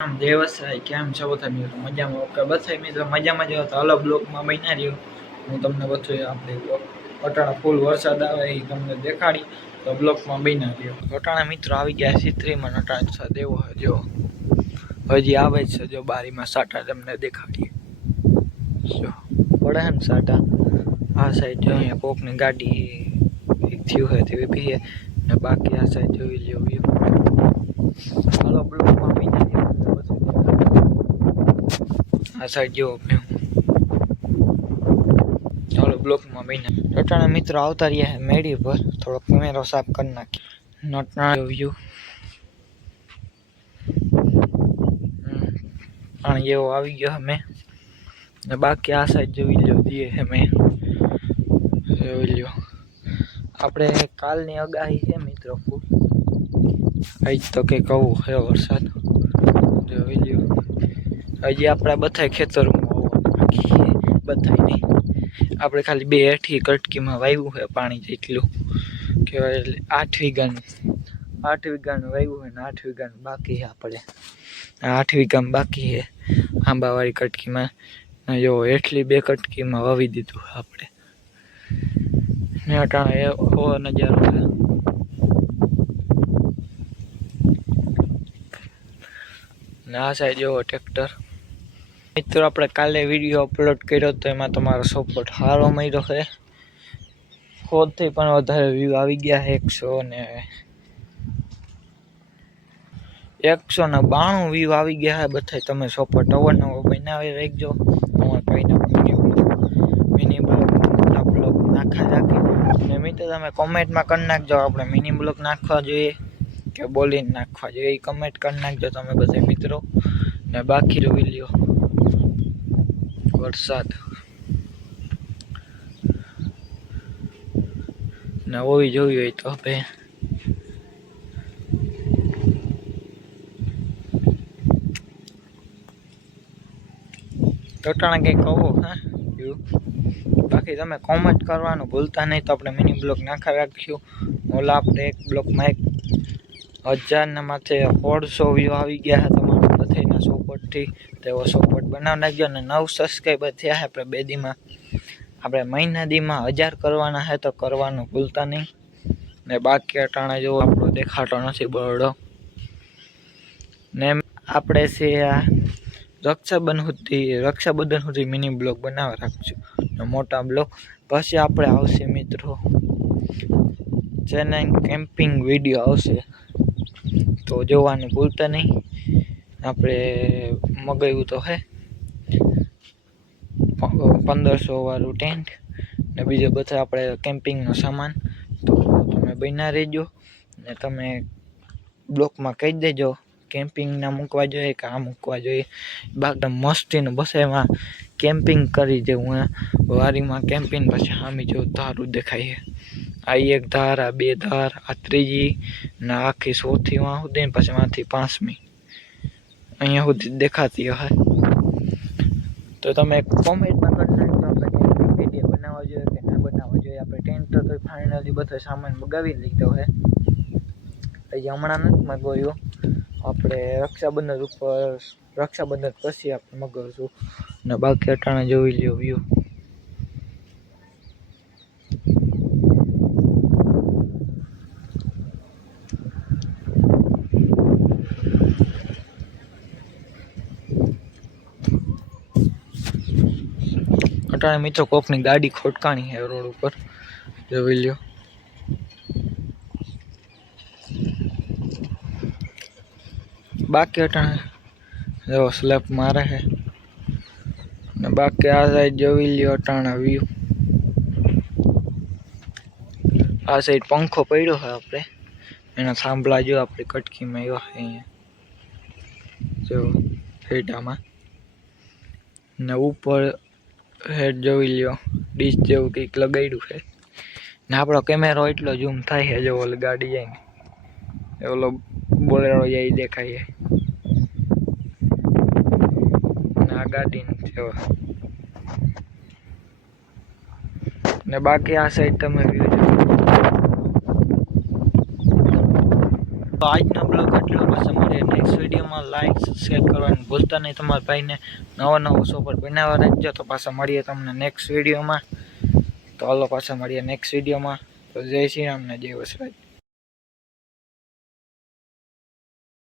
આમ દેવસાઈ કેમ છો બધા મિત્રો? મજામાં? ઓકે બધા મિત્રો મજામાં જ તો હાલો બ્લોકમાં બન્યા રહ્યો. હું તમને બધું આપણે અટાણા ફૂલ વરસાદ આવે એ તમને દેખાડી તો બ્લોકમાં બન્યા રહ્યો. અટાણા મિત્રો આવી ગયા સિત્રીમાં અટાણા વરસાદ એવો જો હજી આવે છે. જો બારીમાં સાટા તમને દેખાડીએ જો પડે ને સાટા આ સાઈડ જો અહીંયા કોકની ગાડી થયું હોય તેવી પીએ ને બાકી આ સાઈડ જોઈ લ્યો વ્યૂ. હાલો બ્લોકમાં બન્યા આ સાઈડ જેવો ચાલો બ્લોકમાં બન્યા અટાણા મિત્રો આવતા રહ્યા છે મેડી પર થોડો કેમેરો સાફ કરી નાખી નટના વ્યૂ પાણી જેવો આવી ગયો અમે ને બાકી આ સાઈડ જોઈ લ્યો દીએ અમે જોઈ લ્યો. આપણે કાલની આગાહી છે મિત્રો ફૂલ આજ તો કે કહું છે વરસાદ જોઈ લ્યો. હજી આપણા બધા ખેતરોમાં બધા નહીં આપણે ખાલી બે હેઠી કટકીમાં વાવ્યું છે પાણી જેટલું કહેવાય 8 વીઘાનું વાવ્યું હોય ને 8 વીઘાનું બાકી છે. આપણે 8 વીઘામાં બાકી છે આંબાવાળી કટકીમાં જો એટલી બે કટકીમાં વાવી દીધું આપણે ને અટાણે એવો નજારો છે. ને આ સાઈડ જેવો ટ્રેક્ટર મિત્રો આપણે કાલે વિડીયો અપલોડ કર્યો તો એમાં તમારો સપોર્ટ સારો મળ્યો છે. 100 થી પણ વધારે વ્યૂ આવી ગયા છે. 192 વ્યૂ આવી ગયા છે. બધા તમે સપોર્ટ અવારનવાર બનાવી રાખજો. તમારે કહીને મિની બ્લોગ નાખા રાખી ને મિત્રો તમે કોમેન્ટમાં કરી નાખજો આપણે મિની બ્લોગ નાખવા જોઈએ કે બોલીને નાખવા જોઈએ એ કમેન્ટ કરી નાખજો તમે બધા મિત્રો. ને બાકી જોઈ લ્યો વરસાદ ને હોવી જોવી હોય તો હવે ટોટાણા કંઈક કહો હા બાકી તમે કોમેન્ટ કરવાનું ભૂલતા નહીં તો આપણે મિની બ્લોગ નાખા રાખ્યું. ઓલા આપણે એક બ્લોકમાં 1000 માથે 150 વ્યૂ આવી ગયા હતા તમારા બધાના સપોર્ટથી. તેવો સપોર્ટ બનાવી નાખજો અને 9 સબસ્ક્રાઈબર થયા છે આપણે બે દીમાં. આપણે મહિના દીમાં 1000 કરવાના છે તો કરવાનું ભૂલતા નહીં. ને બાકી અટાણા જો આપણો દેખાતો નથી બરોડો ને આપણે છે રક્ષાબંધન સુધી મિની બ્લોગ બનાવી રાખશું ને મોટા બ્લોગ પછી આપણે આવશે મિત્રો ચેન્નાઈ કેમ્પિંગ વિડીયો આવશે તો જોવાનું ભૂલતા નહીં. આપણે મગાવ્યું તો હે 1500 વાળું ટેન્ટ ને બીજો બધા આપણે કેમ્પિંગનો સામાન તો તમે બન્યા રહેજો ને તમે બ્લોકમાં કહી દેજો કેમ્પિંગના મૂકવા જોઈએ કે આ મૂકવા જોઈએ. બાકી મસ્તીનું બસ એમાં કેમ્પિંગ કરી જેવું વારીમાં કેમ્પિંગ પછી સામે જો ધારું દેખાય છે. આ એક ધાર આ બે ધાર આ ત્રીજી ને આખી 100 થી વાં સુધી ને પછી માંથી 5મી અહીંયા સુધી દેખાતી હશે. તો તમે કોમેન્ટમાં કરી નાખજો આપણે કેમ્પિંગ વિડીયો બનાવવા જોઈએ કે ના બનાવવા જોઈએ. આપણે ટેન્ટ તો ફાઇનલી બધો સામાન મગાવી લીધો છે હજી હમણાં નથી મગાવ્યો. આપણે રક્ષાબંધન પછી આપણે મગાવશું ને બાકી અટાણે જોઈ લ્યો વ્યૂ. અટાણે મિત્રો કોકની ગાડી ખોટકાણી છે રોડ ઉપર જોઈ લ્યો. બાકી અટાણે જો સ્લેપ મારે છે ને બાકી આ સાઈડ જોઈ લ્યો અટાણા વ્યૂ. આ સાઈડ પંખો પડ્યો છે આપણે એના થાંભલા જો આપણે કટકીમાં આવ્યા છે અહીંયા જો હેઠામાં ને ઉપર હેડ જોઈ લ્યો ડીશ જેવું કંઈક લગાડ્યું છે ને આપણો કેમેરો એટલો ઝૂમ થાય છે જો ઓલી ગાડી જાય ને ઓલો બોલેરો જાય દેખાય ને આ ગાડી ને બાકી આ સાઈડ તમે વ્યૂ તો આજનો બ્લોગ એટલો, પાછા મળીએ નેક્સ્ટ વિડીયોમાં. લાઈક સબસ્ક્રાઈબ કરવાનું ભૂલતા નહીં તમારા ભાઈને. નવો સોપર બનાવવા રાખજો. તો પાછા મળીએ તમને નેક્સ્ટ વિડીયોમાં. તો હાલો પાછા મળીએ નેક્સ્ટ વિડીયોમાં. તો જય શ્રી રામ ને જય વસરાજ.